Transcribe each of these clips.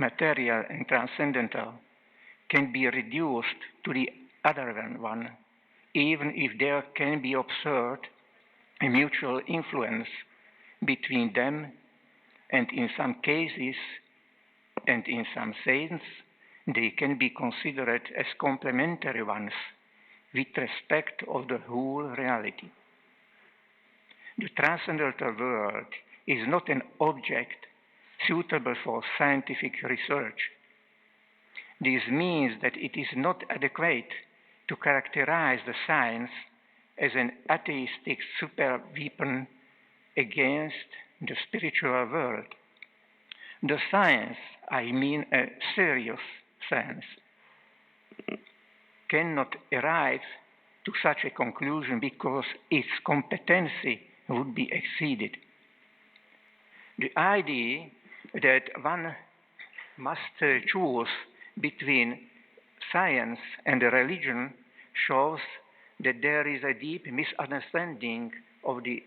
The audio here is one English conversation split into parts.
material and transcendental, can be reduced to the other one, even if there can be observed a mutual influence between them, and in some cases and in some sense, they can be considered as complementary ones with respect of the whole reality. The transcendental world is not an object suitable for scientific research. This means that it is not adequate to characterize the science as an atheistic super weapon against the spiritual world. The science, I mean a serious science, cannot arrive to such a conclusion because its competency would be exceeded. The idea that one must choose between science and religion shows that there is a deep misunderstanding of the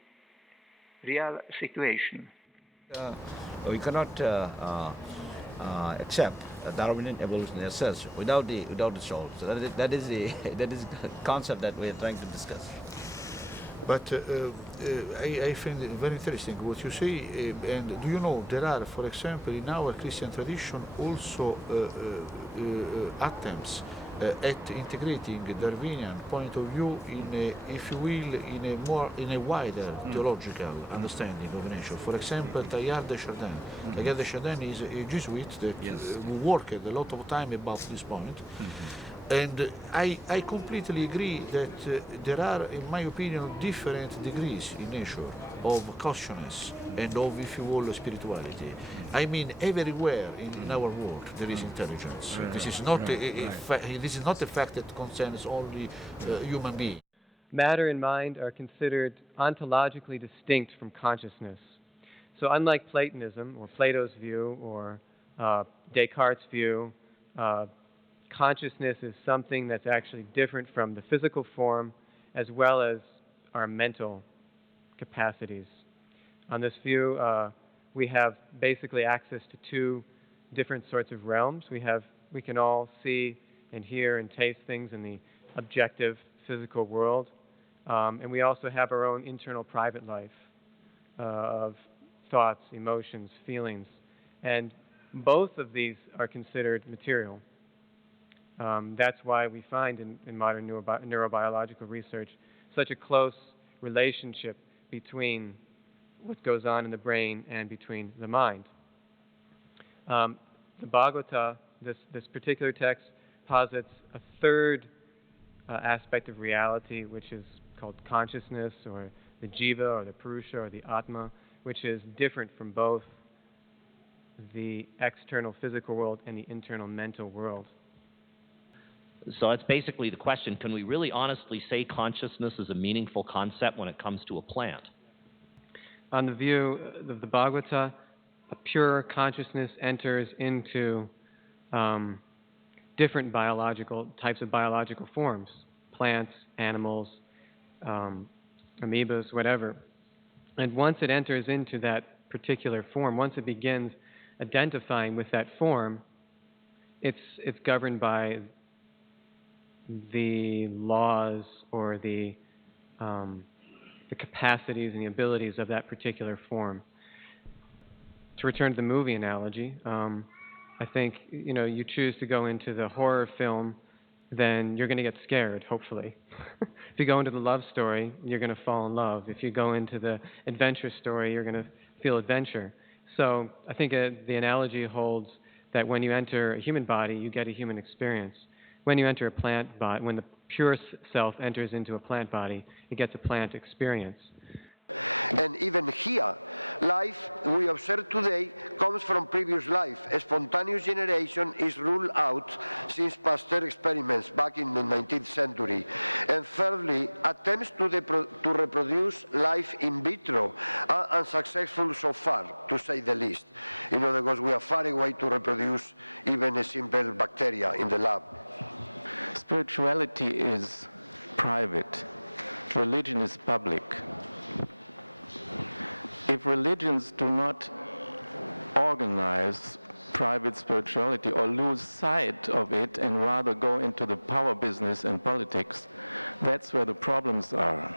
real situation. We cannot accept Darwinian evolution as such without the soul. So that is the concept that we are trying to discuss. But I find it very interesting what you say. And do you know there are, for example, in our Christian tradition also attempts at integrating Darwinian point of view in a, if you will, in a wider theological understanding of nature. For example, Teilhard de Chardin. Teilhard de Chardin is a Jesuit that worked a lot of time about this point. And I completely agree that there are, in my opinion, different degrees in nature of consciousness and of, if you will, spirituality. I mean, everywhere in our world there is intelligence. This is not this is not a fact that concerns only human beings. Matter and mind are considered ontologically distinct from consciousness. So unlike Platonism, or Plato's view, or Descartes' view, consciousness is something that's actually different from the physical form as well as our mental capacities. On this view, we have basically access to two different sorts of realms. We can all see and hear and taste things in the objective physical world. And we also have our own internal private life of thoughts, emotions, feelings. And both of these are considered material. That's why we find in modern neurobiological research such a close relationship between what goes on in the brain and between the mind. The Bhagavata, this particular text, posits a third aspect of reality, which is called consciousness, or the jiva, or the purusha, or the atma, which is different from both the external physical world and the internal mental world. So that's basically the question. Can we really honestly say consciousness is a meaningful concept when it comes to a plant? On the view of the Bhagavata, a pure consciousness enters into different types of biological forms, plants, animals, amoebas, whatever. And once it enters into that particular form, once it begins identifying with that form, it's governed by the laws or the capacities and the abilities of that particular form. To return to the movie analogy, I think you choose to go into the horror film, then you're going to get scared, hopefully. If you go into the love story, you're going to fall in love. If you go into the adventure story, you're going to feel adventure. So I think the analogy holds that when you enter a human body, you get a human experience. When you enter a plant body, when the pure self enters into a plant body, it gets a plant experience. And even here, life we observe today comes from previous life. A spontaneous generation is ruled out since Pasteur experiments back in the 19th century. And thirdly, attempts to reproduce life in vitro are unsuccessful so far, to say the least. In other words, we are far away to reproduce even a simple bacteria in the lab. Spirituality is private. Religion is public. If religions do not organize private spirituality or lose sight of it and rather go into the power business and politics, that's where the problems are.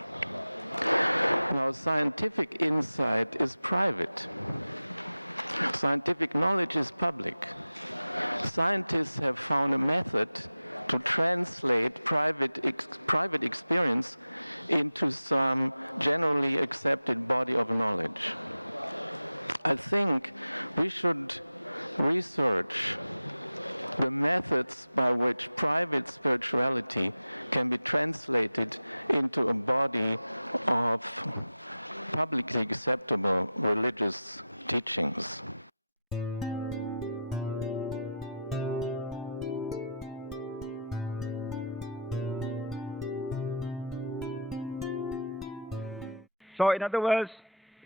Now, scientific insight is private. Scientific knowledge is public. Scientists have found a method to translate private experience into some generally accepted body of knowledge. I think we should research the methods by which private spirituality can be translated into a body of publicly acceptable religious teachings. So, in other words,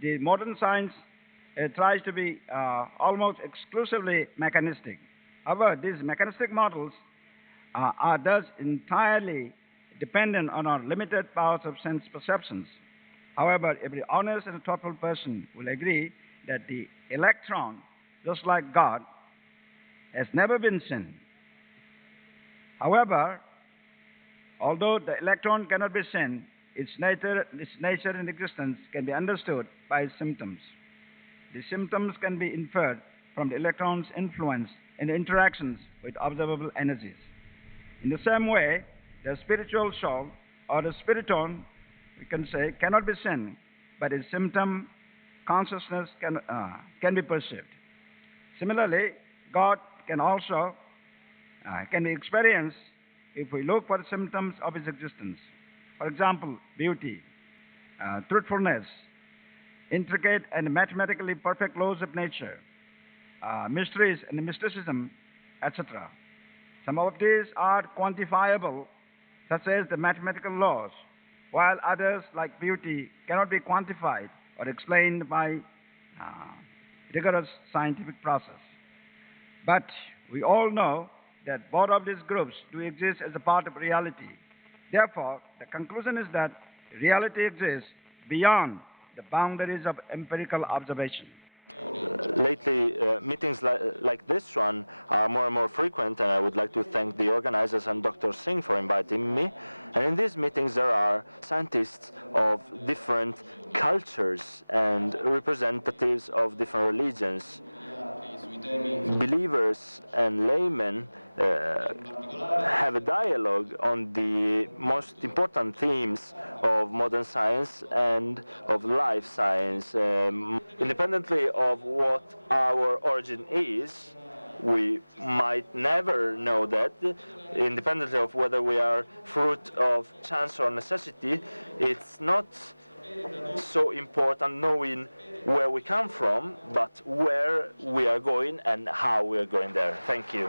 the modern science tries to be almost exclusively mechanistic. However, these mechanistic models are thus entirely dependent on our limited powers of sense perceptions. However, every honest and thoughtful person will agree that the electron, just like God, has never been seen. However, although the electron cannot be seen, its nature and existence can be understood by its symptoms. The symptoms can be inferred from the electron's influence and interactions with observable energies. In the same way, the spiritual soul, or the spiriton, we can say, cannot be seen, but its symptom consciousness can be perceived. Similarly, God can also can be experienced if we look for the symptoms of its existence. For example, beauty, truthfulness, intricate and mathematically perfect laws of nature, mysteries and mysticism, etc. Some of these are quantifiable, such as the mathematical laws, while others, like beauty, cannot be quantified or explained by rigorous scientific process. But we all know that both of these groups do exist as a part of reality. Therefore, the conclusion is that reality exists beyond the boundaries of empirical observation. Lately, meetings like this one are more and more frequent, and I would like to thank the organizers and Dr. Singh for inviting me. And in these meetings, there are scientists of different cultures and representatives of different religions. Believers and laymen have a dialogue on the most important themes of modern science and of life science. Independently of what our origin is, we might never know that. Independently of whether we are fruit of chance or necessity, it's not so important knowing where we come from, but where we are going and how we are going there. Thank you.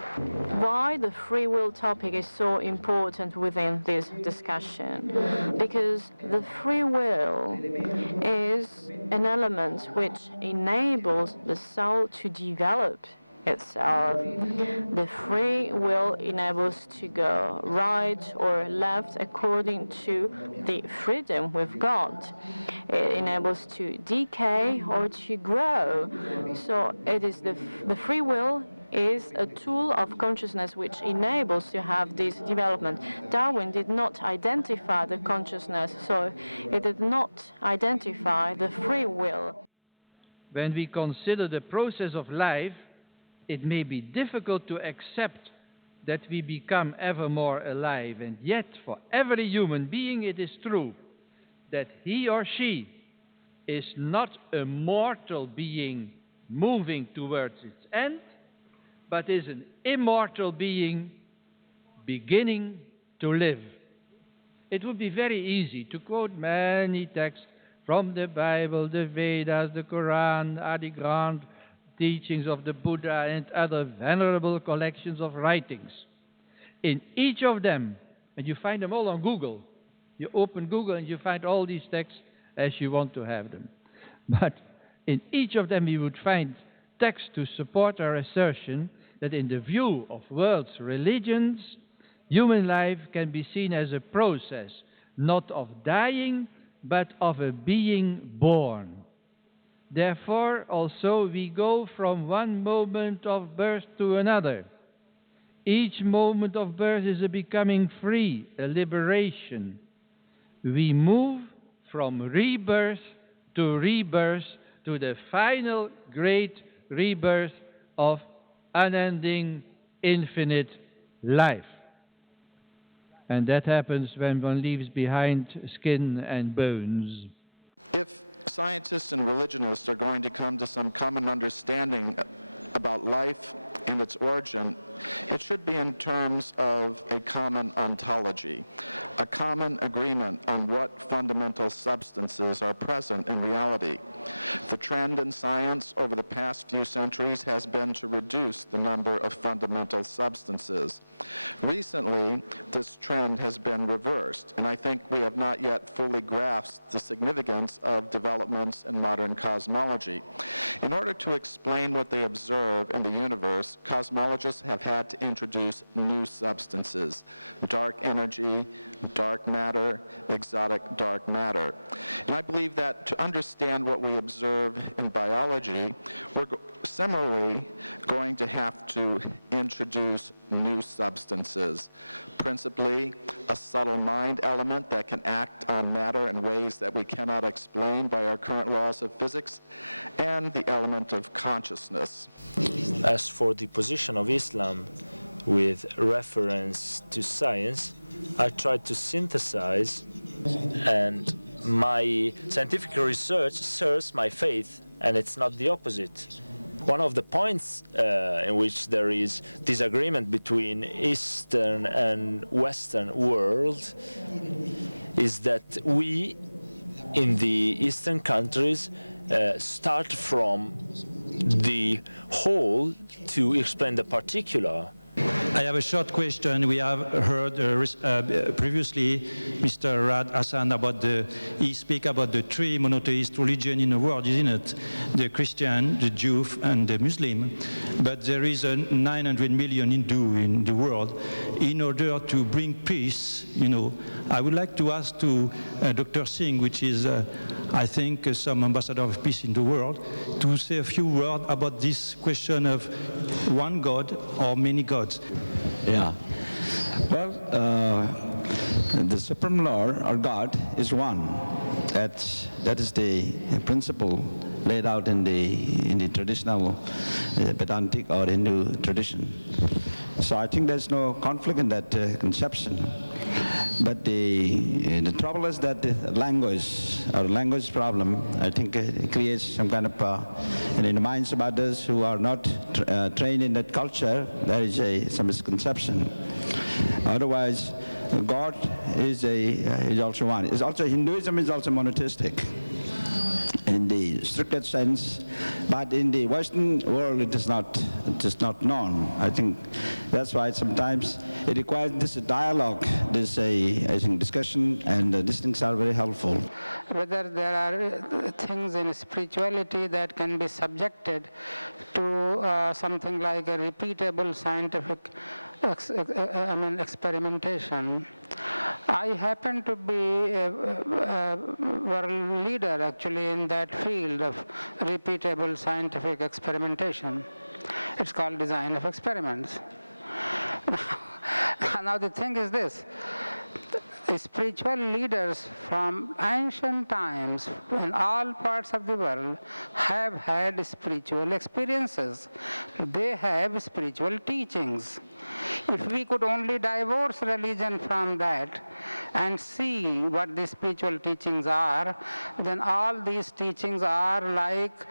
Why the free will topic is so important within this discussion? Because the free will is an element which enables the soul to develop itself. The free will enables to go right or left according to the freedom we've got. It enables to decay or to grow. So it is the free will is a tool of consciousness which enables to have this development. Darwin did not identify the consciousness, so it did not identify the free will. When we consider the process of life, it may be difficult to accept that we become ever more alive, and yet for every human being it is true that he or she is not a mortal being moving towards its end, but is an immortal being beginning to live. It would be very easy to quote many texts from the Bible, the Vedas, the Quran, Adi Granth, teachings of the Buddha and other venerable collections of writings. In each of them, and you find them all on Google, you open Google and you find all these texts as you want to have them. But in each of them you would find texts to support our assertion that in the view of world's religions, human life can be seen as a process, not of dying, but of a being born. Therefore, also, we go from one moment of birth to another. Each moment of birth is a becoming free, a liberation. We move from rebirth to the final great rebirth of unending, infinite life. And that happens when one leaves behind skin and bones. If scientists and religionists are going to come to some common understanding about life and its origin, it should be in terms of a common ontology, a common agreement on what fundamental substances are present in reality. The trend in science over the past few centuries has been to reduce the number of fundamental substances. Recently, this trend has been reversed, and I think we have not yet fully grasped the significance of developments in modern cosmology. In order to explain what they observe in the universe, cosmologists have had to introduce new substances: dark energy, dark matter, exotic dark matter. And I believe that to understand what we observe in biology, we're similarly going to have to introduce new substances, principally a subtle mind element that can act on matter in ways that we cannot explain by our current laws of physics, and the element of consciousness. As for the position of Islam with reference to science, I tried to synthesize, and my scientific research serves my faith, and it's not the opposite. One of the points in which there is disagreement between Eastern and Western world is that we, in the Eastern countries, start from the whole to explain the particular. I have a short question. We have heard previously Mr. Rad Hassan he speak about the three monotheist religions in the world, isn't it? The Christian, the Jew, and the Muslim. But there is 900 million Hindu in the world. In order to bring peace, I would like to ask to Dr. Singh, which is, I think, some ambassador of peace in the world, to say a few words about this question of one God or many gods. Yeah. Well, the Supreme Lord, or God, is one. That is the principle laid out in the traditional Vedantic or Hindu tradition. So I think there's no conflict in that conception. But the trouble is that the language problem, I think it creates some kind of, in the minds of others who are not trained in that culture, there is some misconception. Otherwise, God is also one. It's also, Hinduism is also monotheistic in the strictest sense, but in the Western world it is not known. I think that's why sometimes it requires this dialogue, this I think discussion, and these things are very helpful. Whether there are things in spirituality that can be subjected to something like a repeatable scientific experimentation. I happen to be a world leader actually in that field of repeatable scientific experimentation. It's called design of experiments. Now the thing is this. Spiritual leaders from ancient times in all parts of the world have had spiritual experiences. They have spiritual teachings. If we could only divorce religion from that and see what the spiritual teachings are, then all these teachings are like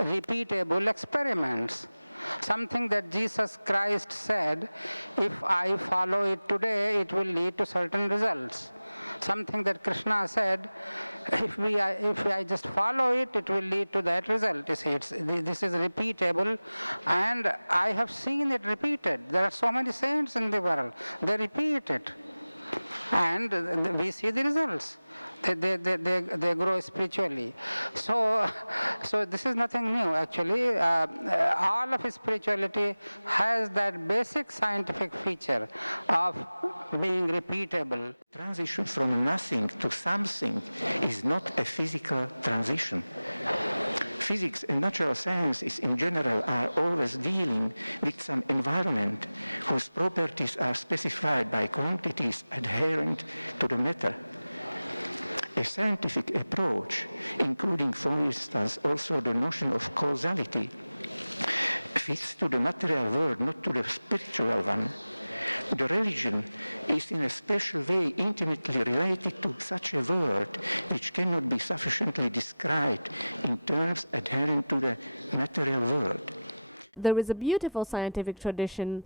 repeatable experiments. Something that Jesus Christ said, if I follow it today, it will lead to certain results. Something that Krishna said, if I just follow it, it will lead to that result. You see, this is repeatable, and I have seen it repeated. There are so many saints in the world. They repeat it, and we see the results. They grow spiritually. So this is nothing new actually. All of spirituality has that basic scientific feature of being repeatable. Transition from nothing to something is not a physical transition. physics and natural sciences in general are always dealing with some environment whose properties are specified by quantities adherent to the matter. A scientific approach, including, for instance, also the notion of causality, fits to the material world, not to the spiritual one. The religion is in a special way intimately related to such a world which cannot be sufficiently described in terms adhering to the material world. There is a beautiful scientific tradition,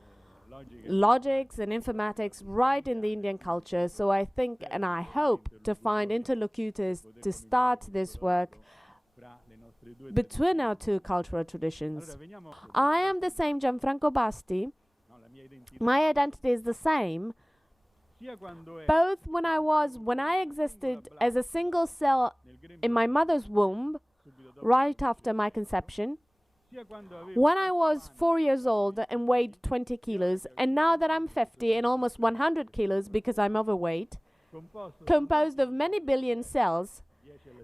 logics and informatics right in the Indian culture, so I think and I hope to find interlocutors to start this work between our two cultural traditions. I am the same Gianfranco Basti. My identity is the same, both when I existed as a single cell in my mother's womb, right after my conception, when I was 4 years old and weighed 20 kilos, and now that I'm 50 and almost 100 kilos because I'm overweight, composed of many billion cells,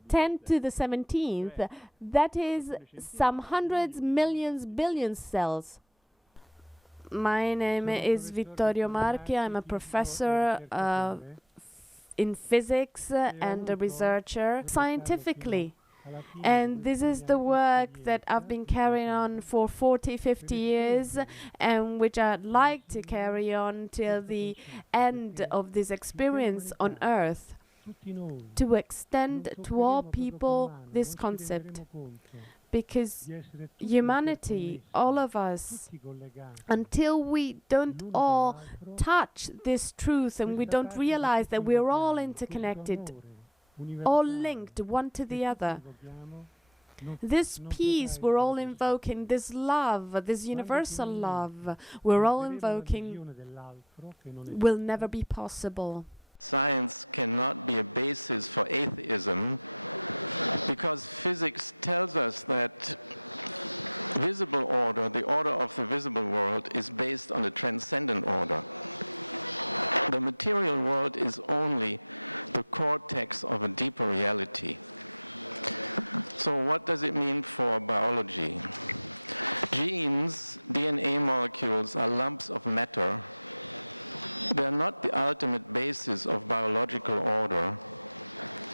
10 to the 17th, that is some hundreds, millions, billions cells. My name is Vittorio Marchi. I'm a professor in physics and a researcher scientifically. And this is the work that I've been carrying on for 40, 50 years, and which I'd like to carry on till the end of this experience on Earth, to extend to all people this concept. Because humanity, all of us, until we don't all touch this truth and we don't realize that we're all interconnected, all linked one to the other, this peace we're all invoking, this love, this universal love we're all invoking, will never be possible. Science cannot be a basis for atheism, because physics tells us that visible order, the order of the visible world, is based on a transcendent order. The material world is only the cortex of a deeper reality. So what does it mean for biology? Genes, DNA molecules, are lumps of matter. They're not the ultimate basis of biological order,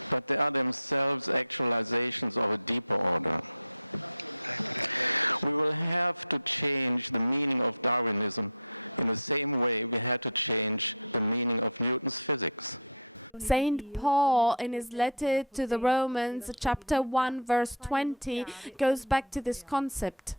but they are themselves actualizations of a deeper order. We will have to change the meaning of Darwinism in the same way we had to change the meaning of Newton's physics. Saint Paul, in his letter to the Romans, chapter 1, verse 20, goes back to this concept.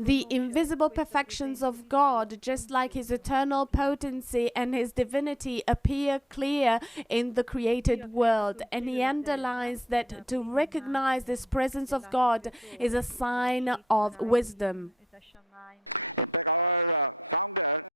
The invisible perfections of God, just like his eternal potency and his divinity, appear clear in the created world. And he underlines that to recognize this presence of God is a sign of wisdom. In fact, our founder